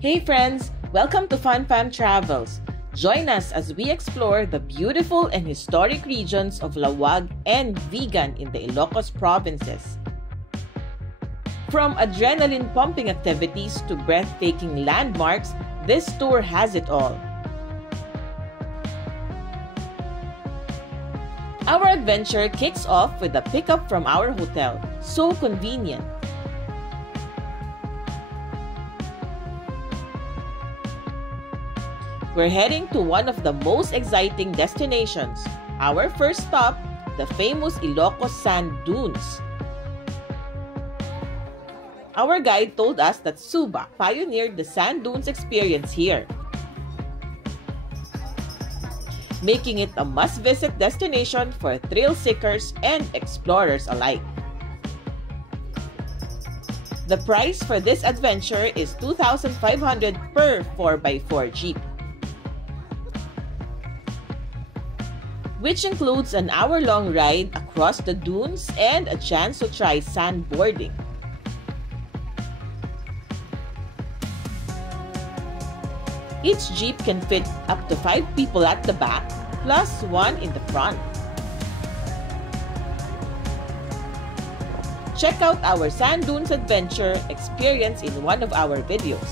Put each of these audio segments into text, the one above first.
Hey friends! Welcome to Fun Fam Travels. Join us as we explore the beautiful and historic regions of Lawag and Vigan in the Ilocos provinces. From adrenaline-pumping activities to breathtaking landmarks, this tour has it all. Our adventure kicks off with a pickup from our hotel. So convenient. We're heading to one of the most exciting destinations. Our first stop, the famous Ilocos Sand Dunes. Our guide told us that Suba pioneered the sand dunes experience here, making it a must-visit destination for thrill seekers and explorers alike. The price for this adventure is 2,500 per 4x4 jeep, which includes an hour-long ride across the dunes and a chance to try sandboarding. Each jeep can fit up to 5 people at the back, plus 1 in the front. Check out our Sand Dunes adventure experience in one of our videos.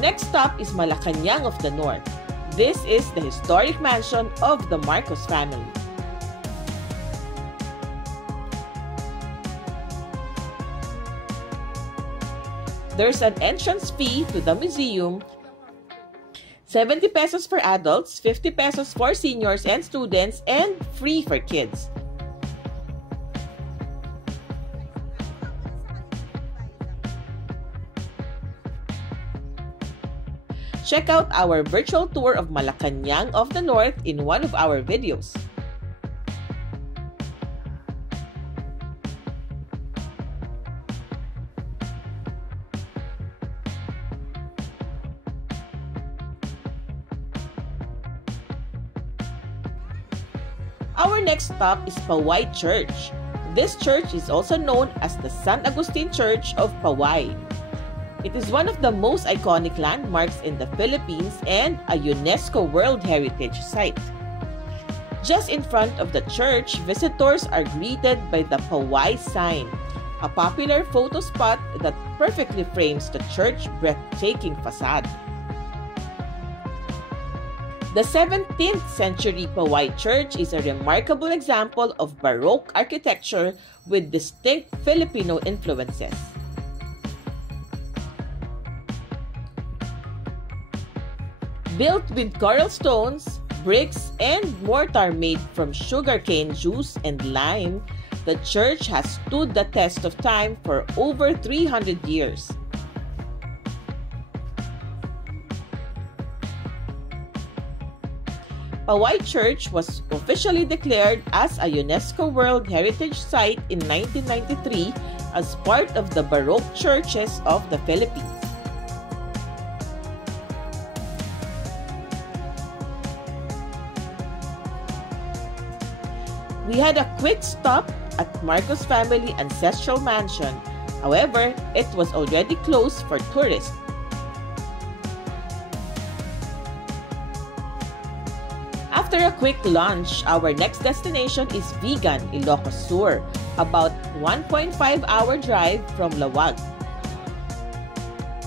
Next stop is Malacañang of the North. This is the historic mansion of the Marcos family. There's an entrance fee to the museum, 70 pesos for adults, 50 pesos for seniors and students, and free for kids. Check out our virtual tour of Malacañang of the North in one of our videos. Our next stop is Paway Church. This church is also known as the San Agustin Church of Paway. It is one of the most iconic landmarks in the Philippines and a UNESCO World Heritage Site. Just in front of the church, visitors are greeted by the Paway sign, a popular photo spot that perfectly frames the church's breathtaking facade. The 17th century Paway Church is a remarkable example of Baroque architecture with distinct Filipino influences. Built with coral stones, bricks, and mortar made from sugarcane juice and lime, the church has stood the test of time for over 300 years. Paway Church was officially declared as a UNESCO World Heritage Site in 1993 as part of the Baroque churches of the Philippines. We had a quick stop at Marcos family ancestral mansion. However, it was already closed for tourists. After a quick lunch, our next destination is Vigan, Ilocos Sur, about 1.5-hour drive from Lawag.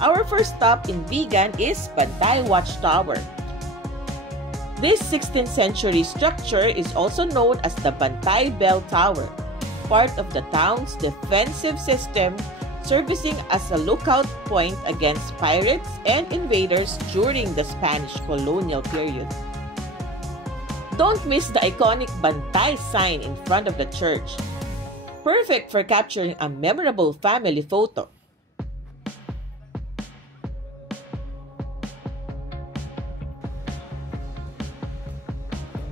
Our first stop in Vigan is Bantay Watchtower. This 16th century structure is also known as the Bantay Bell Tower, part of the town's defensive system, servicing as a lookout point against pirates and invaders during the Spanish colonial period. Don't miss the iconic Bantay sign in front of the church. Perfect for capturing a memorable family photo.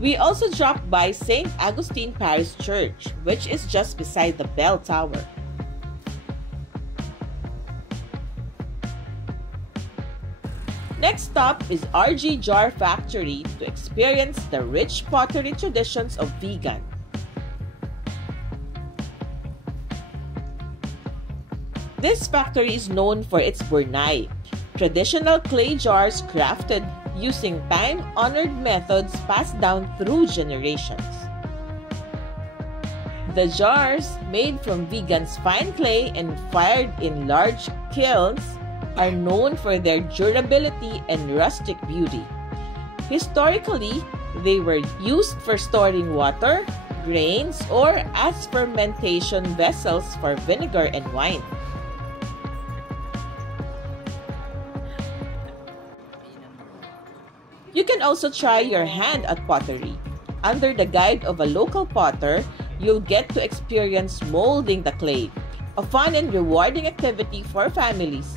We also dropped by St. Augustine Parish Church, which is just beside the bell tower. Next stop is RG Jar Factory to experience the rich pottery traditions of Vigan. This factory is known for its burnay, traditional clay jars crafted using time-honored methods passed down through generations. The jars, made from Vigan's fine clay and fired in large kilns, are known for their durability and rustic beauty. Historically, they were used for storing water, grains, or as fermentation vessels for vinegar and wine. You can also try your hand at pottery. Under the guide of a local potter, you'll get to experience molding the clay, a fun and rewarding activity for families.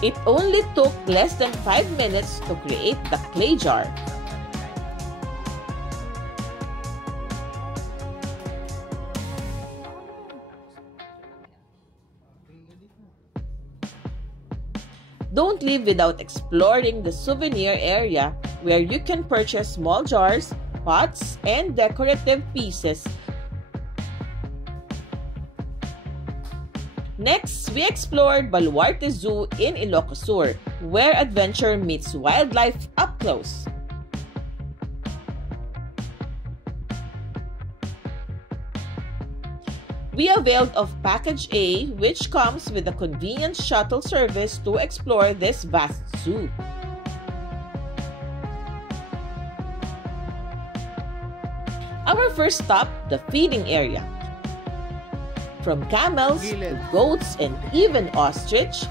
It only took less than 5 minutes to create the clay jar. Don't leave without exploring the souvenir area where you can purchase small jars, pots, and decorative pieces. Next, we explored Baluarte Zoo in Ilocos Sur, where adventure meets wildlife up close. We availed of Package A, which comes with a convenient shuttle service to explore this vast zoo. Our first stop, the feeding area. From camels to goats and even ostrich,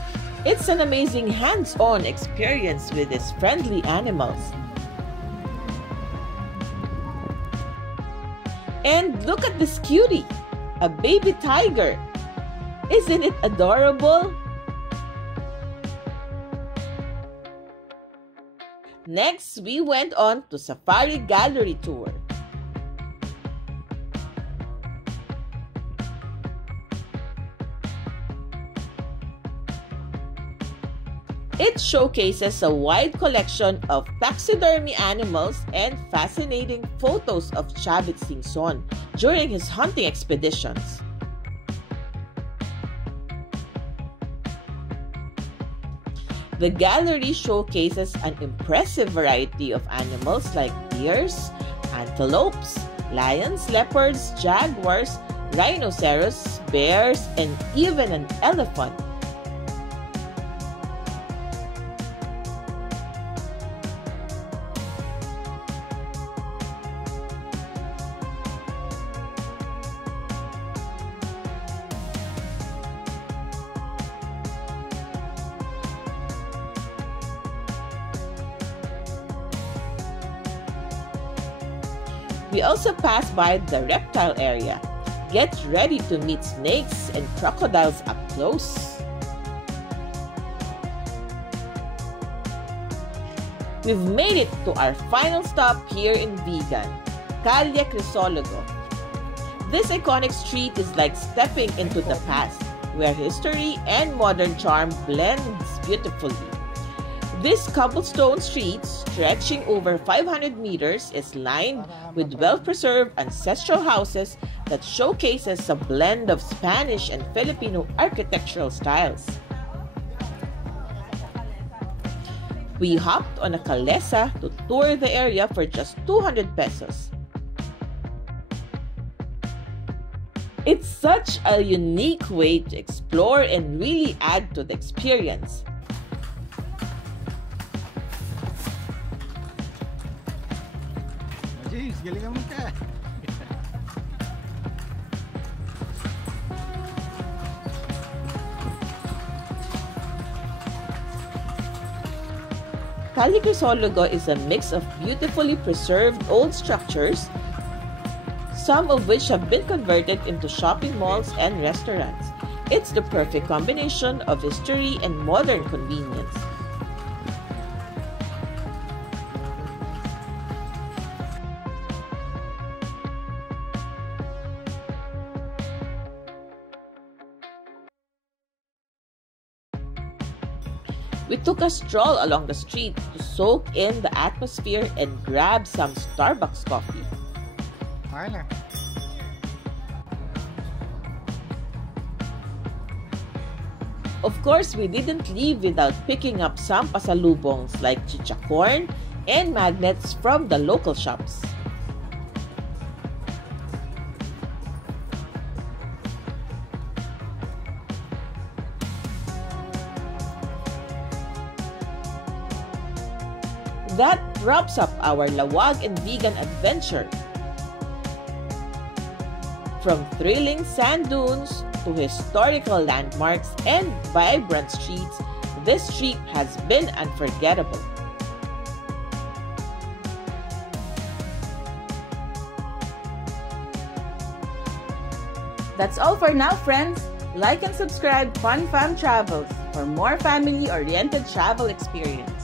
it's an amazing hands-on experience with these friendly animals. And look at this cutie, a baby tiger. Isn't it adorable? Next, we went on to Safari Gallery Tour. It showcases a wide collection of taxidermy animals and fascinating photos of Chavit Singson during his hunting expeditions. The gallery showcases an impressive variety of animals like deers, antelopes, lions, leopards, jaguars, rhinoceros, bears, and even an elephant. We also passed by the reptile area. Get ready to meet snakes and crocodiles up close. We've made it to our final stop here in Vigan, Calle Crisologo. This iconic street is like stepping into the past, where history and modern charm blends beautifully. This cobblestone street, stretching over 500 meters, is lined with well-preserved ancestral houses that showcases a blend of Spanish and Filipino architectural styles. We hopped on a calesa to tour the area for just 200 pesos. It's such a unique way to explore and really add to the experience. Jeez, galingan mo ka. Calle Crisologo is a mix of beautifully preserved old structures, some of which have been converted into shopping malls and restaurants. It's the perfect combination of history and modern convenience. We took a stroll along the street to soak in the atmosphere and grab some Starbucks coffee. Of course, we didn't leave without picking up some pasalubongs like chichacorn and magnets from the local shops. That wraps up our Lawag and Vigan adventure. From thrilling sand dunes to historical landmarks and vibrant streets, this trip has been unforgettable. That's all for now, friends. Like and subscribe Fun Fam Travels for more family-oriented travel experience.